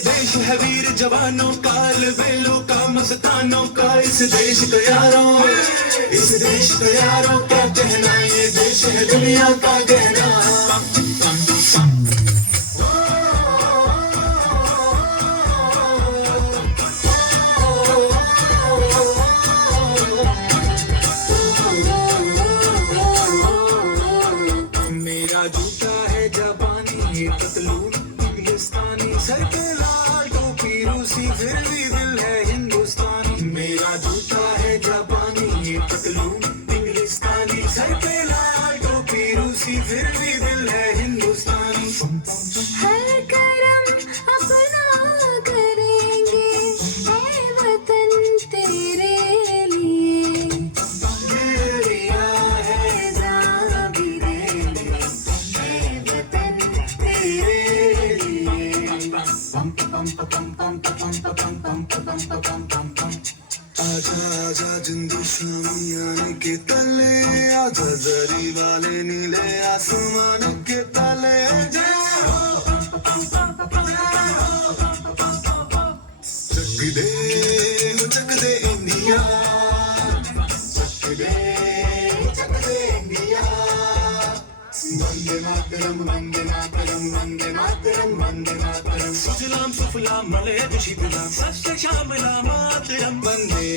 देश है वीर जवानों का, बेलों का, मस्तानों का। इस देश को यारों, इस देश को यारों क्या कहना, ये देश है दुनिया का गहना। मेरा जूता है जापानी, ये पतलून इंग्लिस्तानी, सर पे लाल टोपी रूसी, फिर भी दिल है हिंदुस्तानी। मेरा जूता है जापानी, ये पतलून इंग्लिस्तानी, सर पे लाल टोपी रूसी, फिर भी दिल है हिंदुस्तानी। हर करम अपना करेंगे, ऐ वतन तेरे लिए। दिया है जान भी देंगे, ऐ वतन तेरे लिए। आजा आजा जिंदू शामियाने के तले, आजा जरी वाले नीले आसमान के तले। चक दे इंडिया, चक दे इंडिया। वंदे मातरम, वंदे मातरम, वंदे मातरम, वंदे मातरम। सुजलाम सुफलाम मलयज शीतलाम, सस्य श्यामलाम मातरम। वंदे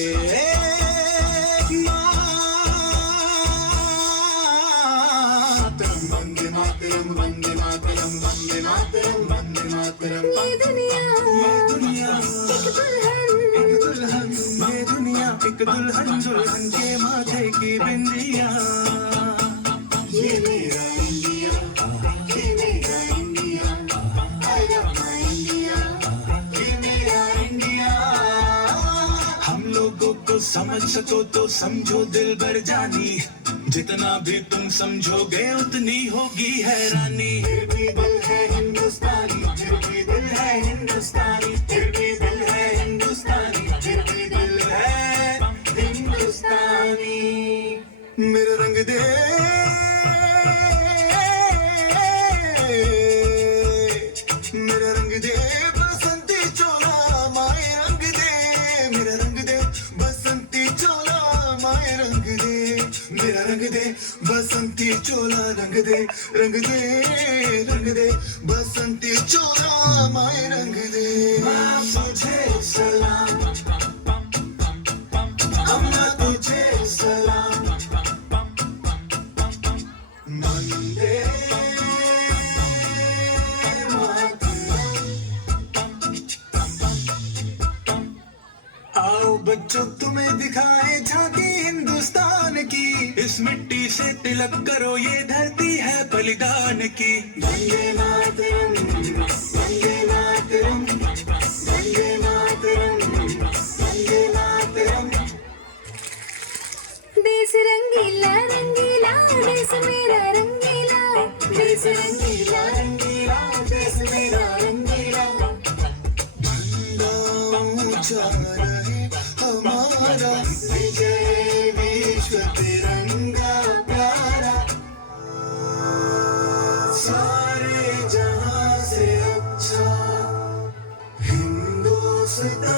मातरम, वंदे मातरम, वंदे मातरम, वंदे मातरम, वंदे मातरम। ये दुनिया एक दुल्हन, ये दुनिया एक दुल्हन, दुल्हन के माथे की बिंदिया। ये मेरा इंडिया, ये मेरा India, I love my India, ये मेरा इंडिया। हम लोगों को समझ सको तो समझो दिल भर जानी, जितना भी तुम समझोगे उतनी होगी हैरानी। फिर भी दिल है हिंदुस्तानी, फिर भी दिल है हिंदुस्तानी, फिर भी दिल है हिंदुस्तानी, फिर भी दिल है हिंदुस्तानी। मेरा रंग दे, मेरा रंग दे बसंती चोला, माए रंग दे। मेरा रंग दे बसंती चोला, माए रंग दे। मेरा रंग दे बसंती चोला, रंग दे, रंग दे, रंग दे बसंती चोला, माए रंग दे। तुझे सलाम, अम्मा तुझे सलाम। वंदे आओ बच्चों तुम्हें दिखाए झांकी हिंदुस्तान की, इस मिट्टी से तिलक करो ये धरती है बलिदान की। वंदे मातरम, वंदे मातरम, वंदे मातरम, वंदे मातरम। देश रंगीला रंगीला, देश मेरा रंगीला। देश रंगीला रंगीला, देश मेरा रंगीला। ऊंचा रहे हमारा विजय, विश्व तिरंगा प्यारा। सारे जहां से अच्छा हिंदुस्तान।